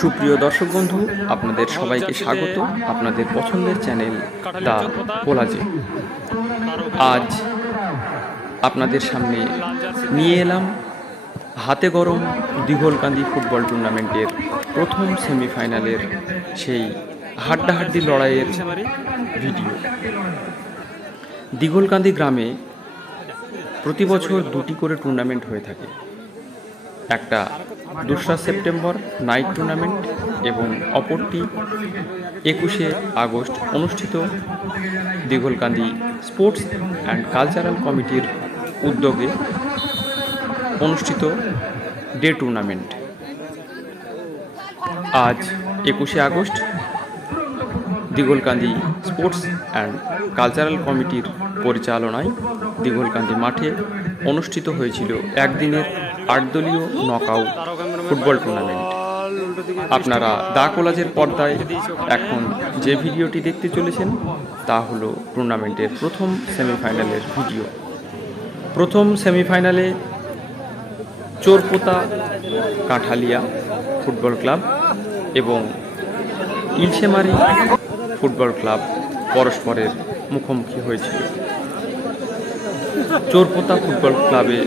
সুপ্রিয় দর্শক বন্ধু, আপনাদের সবাইকে স্বাগত। আপনাদের পছন্দের চ্যানেল দা কোলাজে। আজ আপনাদের সামনে নিয়ে এলাম হাতে গরম দিঘলকান্দি ফুটবল টুর্নামেন্টের প্রথম সেমিফাইনালের সেই হাড্ডাহাড্ডি লড়াইয়ের ভিডিও। দিঘলকান্দি গ্রামে প্রতি বছর দুটি করে টুর্নামেন্ট হয়ে থাকে। একটা দোসরা সেপ্টেম্বর নাইট টুর্নামেন্ট এবং অপরটি একুশে আগস্ট অনুষ্ঠিত দীঘলকান্দি স্পোর্টস অ্যান্ড কালচারাল কমিটির উদ্যোগে অনুষ্ঠিত ডে টুর্নামেন্ট। আজ একুশে August Dighalkandi sports and cultural কমিটির পরিচালনায় দীঘলকান্দি মাঠে অনুষ্ঠিত হয়েছিল একদিনের আটদলীয় নকআউট ফুটবল টুর্নামেন্ট আপনারা দা কলাজের পর্দায় এখন যে ভিডিওটি দেখতে চলেছেন, তা হলো টুর্নামেন্টের প্রথম সেমিফাইনালের ভিডিও। প্রথম সেমিফাইনালে চোরপোতা কাঁঠালিয়া ফুটবল ক্লাব এবং ইলশেমারি ফুটবল ক্লাব পরস্পরের মুখোমুখি হয়েছিল। চোরপোতা ফুটবল ক্লাবে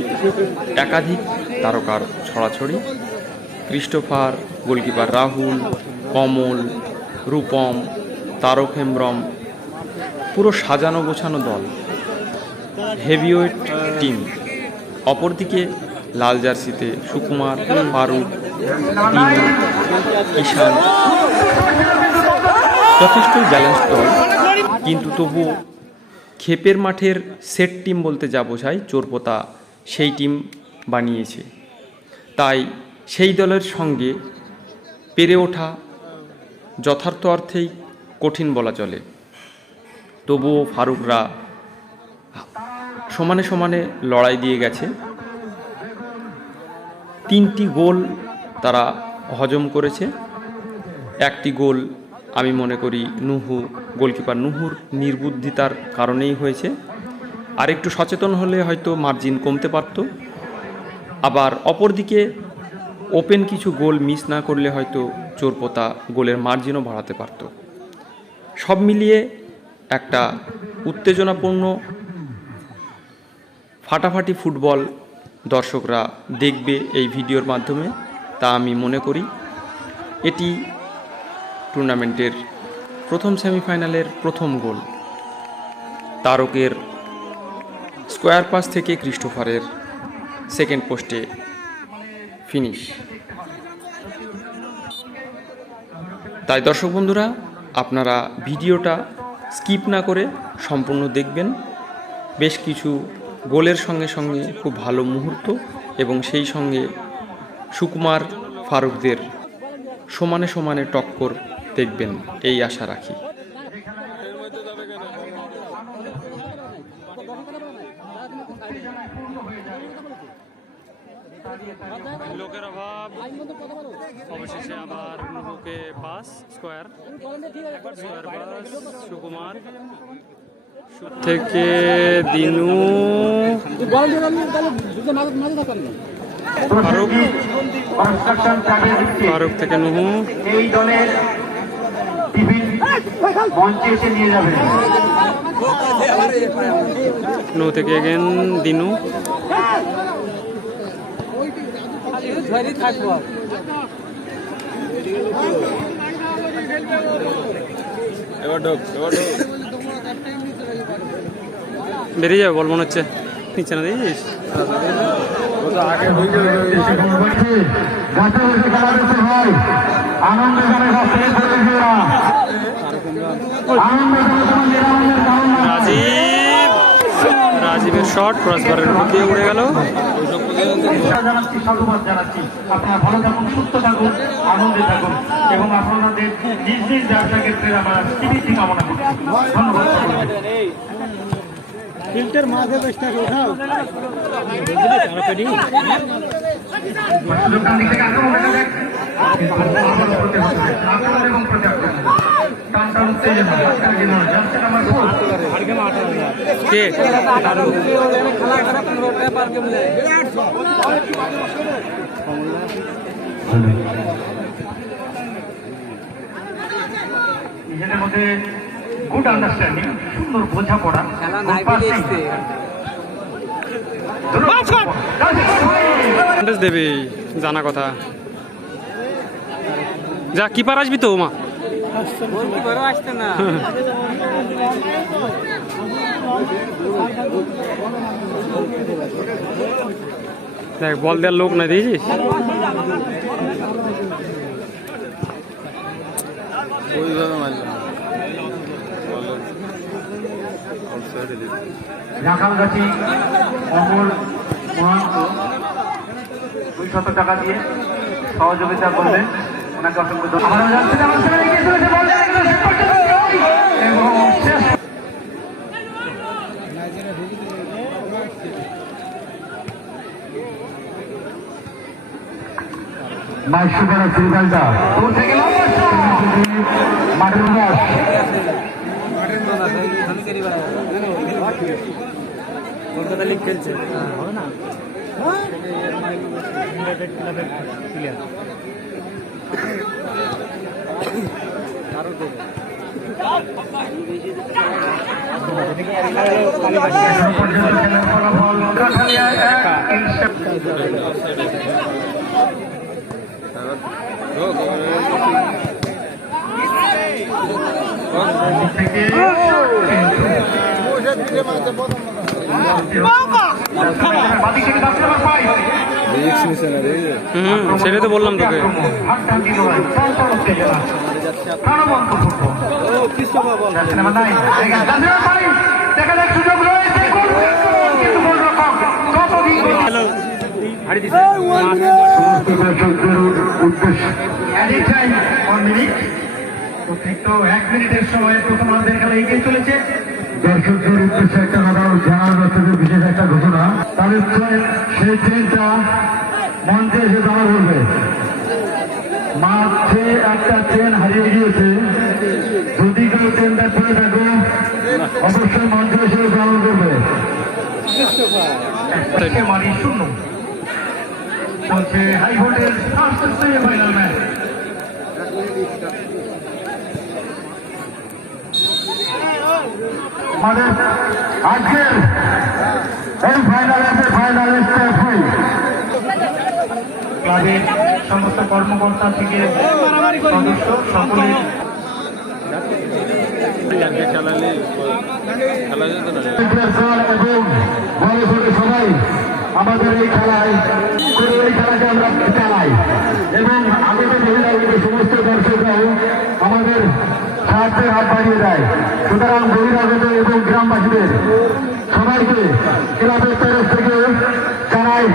একাধিক তারকার ছড়াছড়ি। ক্রিস্টোফার, গোলকিপার রাহুল, কমল, রূপম তারক হেমব্রম পুরো সাজানো গোছানো দল। Heavyweight team. অপরদিকে লাল জার্সিতে সুকুমার, ফারুক, দিনু, ঈশান। যথেষ্টই ব্যালেন্স দল, কিন্তু তবুও ক্ষেপের মাঠের সেট টিম বলতে যা বোঝায় চোরপোতা, সেই টিম বানিয়েছে। তাই সেই দলের সঙ্গে পেরে ওঠা যথার্থ অর্থেই কঠিন বলা চলে। তবুও ফারুকরা সমানে সমানে লড়াই দিয়ে গেছে। তিনটি গোল তারা হজম করেছে। একটি গোল আমি মনে করি নুহু, গোলকিপার নুহুর নির্বুদ্ধিতার কারণেই হয়েছে। আর একটু সচেতন হলে হয়তো মার্জিন কমতে পারত। আবার অপরদিকে ওপেন কিছু গোল মিস না করলে হয়তো চোর চোরপোতা গোলের মার্জিনও বাড়াতে পারত। সব মিলিয়ে একটা উত্তেজনাপূর্ণ ফাটাফাটি ফুটবল দর্শকরা দেখবে এই ভিডিওর মাধ্যমে, তা আমি মনে করি। এটি টুর্নামেন্টের প্রথম সেমিফাইনালের প্রথম গোল। তারকের স্কোয়ার পাস থেকে ক্রিস্টোফারের সেকেন্ড পোস্টে ফিনিশ। তাই দর্শক বন্ধুরা, আপনারা ভিডিওটা স্কিপ না করে সম্পূর্ণ দেখবেন। বেশ কিছু গোলের সঙ্গে সঙ্গে খুব ভালো মুহূর্ত এবং সেই সঙ্গে সুকুমার ফারুকদের সমানে সমানে টক্কর দেখবেন, এই আশা রাখি। লোকের অভাব। অবশেষে আবার নুহুকে pass square. Square pass Sukumar. থেকে দিনু। ফারুক। ফারুক থেকে নুহু। নুহু থেকে এগেন দিনু। বেরিয়ে যাবে বল মনে হচ্ছে। নিচে না দিয়েছিস। রাজীব। রাজীবের শট ক্রসবারের উপর দিয়ে উড়ে গেল। জানাচ্ছি সাধুবাদ জানাচ্ছি আপনারা ভালো থাকুন সুস্থ থাকুন আনন্দে থাকুন এবং আপনাদের নিজ নিজ ব্যবসা ক্ষেত্রে আমরা টিভিটি কামনা করছি ধন্যবাদ থেকে। কিন্তু আবার প্রতিহত হয়। আক্রমণ এবং প্রতিহত নিজেদের মধ্যে গুড আন্ডারস্ট্যান্ডিং সুন্দর বোঝাপড়া দেবে জানা কথা। যা কিপার আসবি তো মা? আসতে না। দেখ বল দেওয়ার লোক না দিয়েছিস? রাখালগাছি অমল মহান্ত দুই শত টাকা দিয়ে সহযোগিতা করলেন ওনাকে অসংখ্য কলকাতা লিগ খেলছে। এখন পর্যন্ত খেলার এক, হুম সেটাই তো বললাম তোকে গোল- সমস্ত দর্শকদের উদ্দেশ্যে এক মিনিটের সময় প্রথমার্ধের খেলা এগিয়ে চলেছে দর্শকদের উদ্দেশ্যে একটা কথা জানার দর্শকের বিশেষ একটা ঘোষণা। তাদের সেই ট্রেনটা মঞ্চে এসে জমা করবে। মাঠে একটা ট্রেন হারিয়ে গিয়েছে। যদি কেউ ট্রেনটা পেয়ে থাকো, অবশ্যই মঞ্চে এসে জমা করবে। মারি শূন্য। চলছে হাই ম্যাচ আমাদের আজকের এই ফাইনালের ফাইনালিস্ট ট্রফি ক্লাবের সমস্ত কর্মকর্তা থেকে সদস্য সকলে সবাই আমাদের এই খেলায় এই খেলাকে আমরা চালাই। এবং আগত মহিলাগুলিকে সমস্ত দর্শকরাও আমাদের সাহায্যের হাত বাড়িয়ে দেয়। সুতরাং বহিরাগত এবং গ্রামবাসীদের সবাইকে ক্লাবের তরফ থেকে জানাই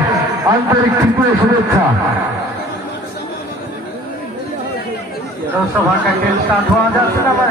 আন্তরিক তীব্র শুভেচ্ছা। লোকসভা ক্যান্ডেল স্টার্ট হওয়া যাচ্ছে না আমার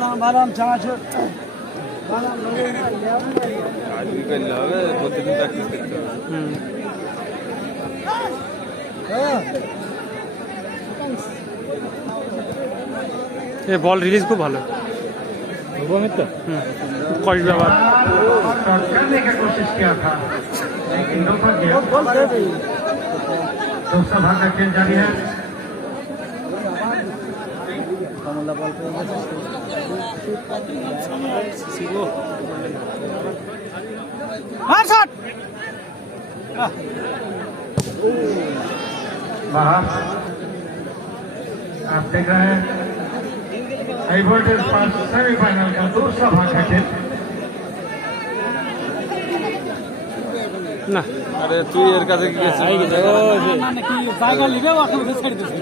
বাদাম বাদাম চানাচুর হুম এ বল রিলিজ খুব ভালো হুম কয়েক ব্যাপার शॉट करने का कोशिश किया था लेकिन रोका गया दूसरा भाग का खेल जारी है बाहर आप देख रहे हैं हाई वोल्टेज फर्स्ट सेमीफाइनल का दूसरा भाग का खेल না আরে তুই এর কাছে কি গেছিস জায়গা লিবে ওকে ছেড়ে দিয়েছে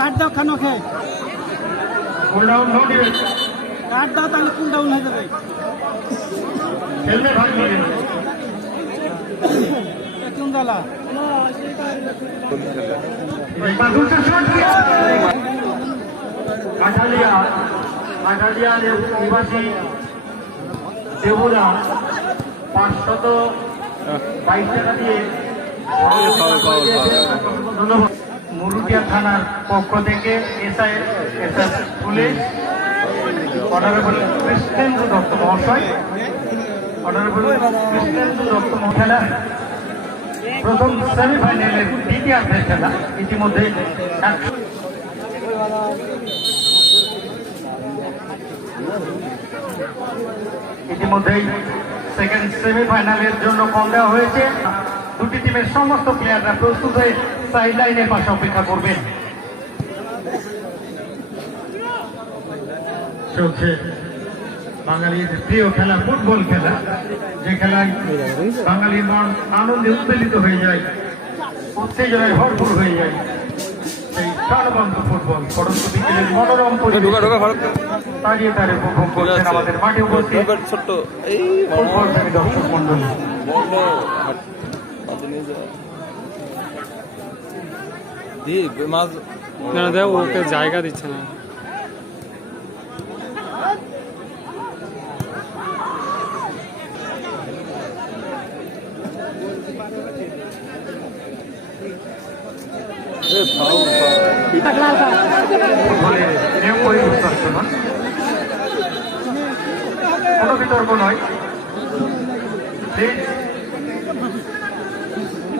কাট দাও খানো খে কাট দাও তাহলে কুল ডাউন হয়ে যাবে। হেলমেট হয় নিলেন কোন জ্বালা বাদুরদের শট কাঠালিয়া কাঠালিয়া নিবাসী দেবুরা পাঁচশত বাইশ টাকা দিয়ে ধন্যবাদ। মুরুটিয়া থানার পক্ষ থেকে SI SS police, honourable Krishnendu Dutta মহাশয়, অনারেবল কৃষ্ণেন্দু দত্ত মহাশয় প্রথম সেমিফাইনালের দ্বিতীয়ার্ধের খেলা, ইতিমধ্যে ইতিমধ্যেই সেকেন্ড সেমিফাইনালের জন্য কল দেওয়া হয়েছে। দুটি টিমের সমস্ত প্লেয়াররা প্রস্তুত হয়ে সাইড লাইনের পাশে অপেক্ষা করবেন। চলছে বাঙালির প্রিয় খেলা ফুটবল খেলা যে খেলায় বাঙালির মন আনন্দে উত্তেজিত হয়ে যায় উত্তেজনায় ভরপুর হয়ে যায়। সেই প্রাণবন্ত ফুটবল পরন্ত বিকেলের মনোরম দাঁড়িয়ে তার উপভোগ করছেন আমাদের মাঠে উপস্থিত ছোট্ট এই ফুটবল দর্শক মন্ডলী মাছ না দেখ ওকে জায়গা দিচ্ছে না। এ ফাউল ফাউল ফুটবলের নিয়ম পরিবর্তন না। কোনো বিতর্ক নয় Please, আপনারা খেলোয়াড় কি হলো হুম না,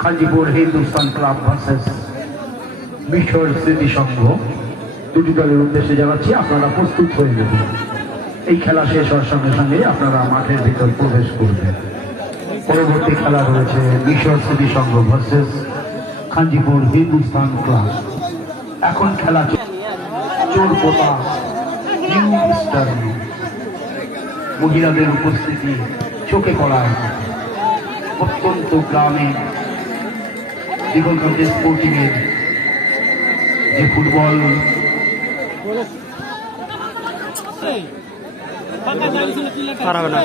খাজিপুর হিন্দুস্তান ক্লাব ভার্সেস মিশর স্মৃতি সংঘ, দুটি দলের উদ্দেশ্যে জানাচ্ছি, আপনারা প্রস্তুত হয়ে যাবেন এই খেলা শেষ হওয়ার সঙ্গে সঙ্গে আপনারা মাঠের ভিতর প্রবেশ করবেন। পরবর্তী খেলা রয়েছে মিশর স্মৃতি সংঘ ভার্সেস খাঞ্জিপুর হিন্দুস্তান ক্লাব। এখন খেলা চোর পোতা মহিলাদের উপস্থিতি চোখে পড়ায় অত্যন্ত গ্রামে দিগলগঞ্জের স্পোর্টিংয়ের যে ফুটবল হবে!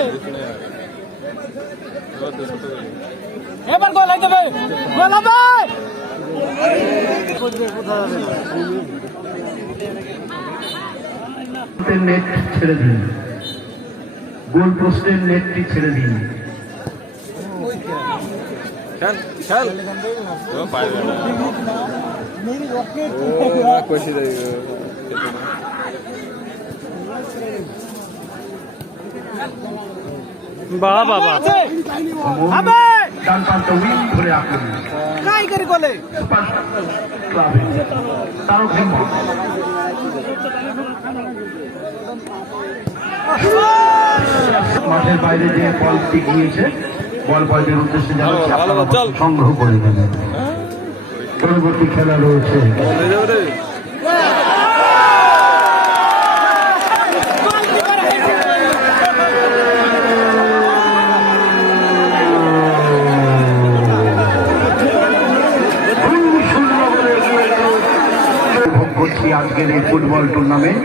নেট ছেড়ে দিন। গোল পোস্টের নেটটি ছেড়ে দিন। বাহ বাবা ডান প্রান্ত উইং ধরে আক্রমণ। কাই করে গোলে সুপার ক্লাবে। তারক হিম্মত মাঠের বাইরে যে বলটি গিয়েছে বল বয়দের উদ্দেশ্যে জানাচ্ছি আপনারা সংগ্রহ করে নেবেন পরবর্তী খেলা রয়েছে। আজকের এই ফুটবল টুর্নামেন্ট?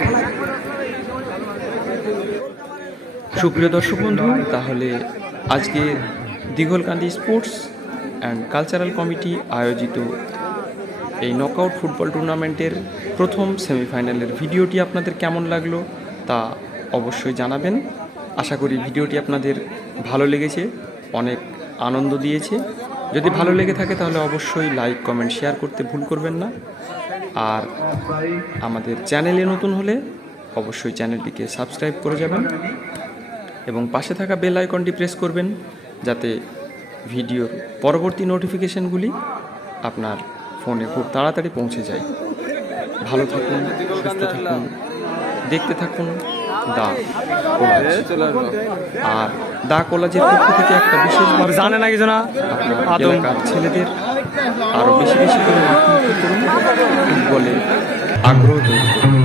সুপ্রিয় দর্শক বন্ধু, তাহলে আজকে Dighalkandi sports and cultural committee আয়োজিত এই নকআউট ফুটবল টুর্নামেন্টের প্রথম সেমিফাইনালের ভিডিওটি আপনাদের কেমন লাগল তা অবশ্যই জানাবেন। আশা করি ভিডিওটি আপনাদের ভালো লেগেছে, অনেক আনন্দ দিয়েছে। যদি ভালো লেগে থাকে তাহলে অবশ্যই লাইক কমেন্ট শেয়ার করতে ভুল করবেন না। আর আমাদের চ্যানেলে নতুন হলে অবশ্যই চ্যানেলটিকে সাবস্ক্রাইব করে যাবেন। এবং পাশে থাকা বেল আইকনটি প্রেস করবেন যাতে ভিডিওর পরবর্তী নোটিফিকেশনগুলি আপনার ফোনে খুব তাড়াতাড়ি পৌঁছে যায়। ভালো থাকুন সুস্থ থাকুন দেখতে থাকুন দা আর দা কোলাজের পক্ষ থেকে একটা বিশেষ জানে না কিছু না এলাকার ছেলেদের আরও বেশি বেশি করে উন্মুক্ত করুন। ফুটবলে আগ্রহ তৈরি করুন।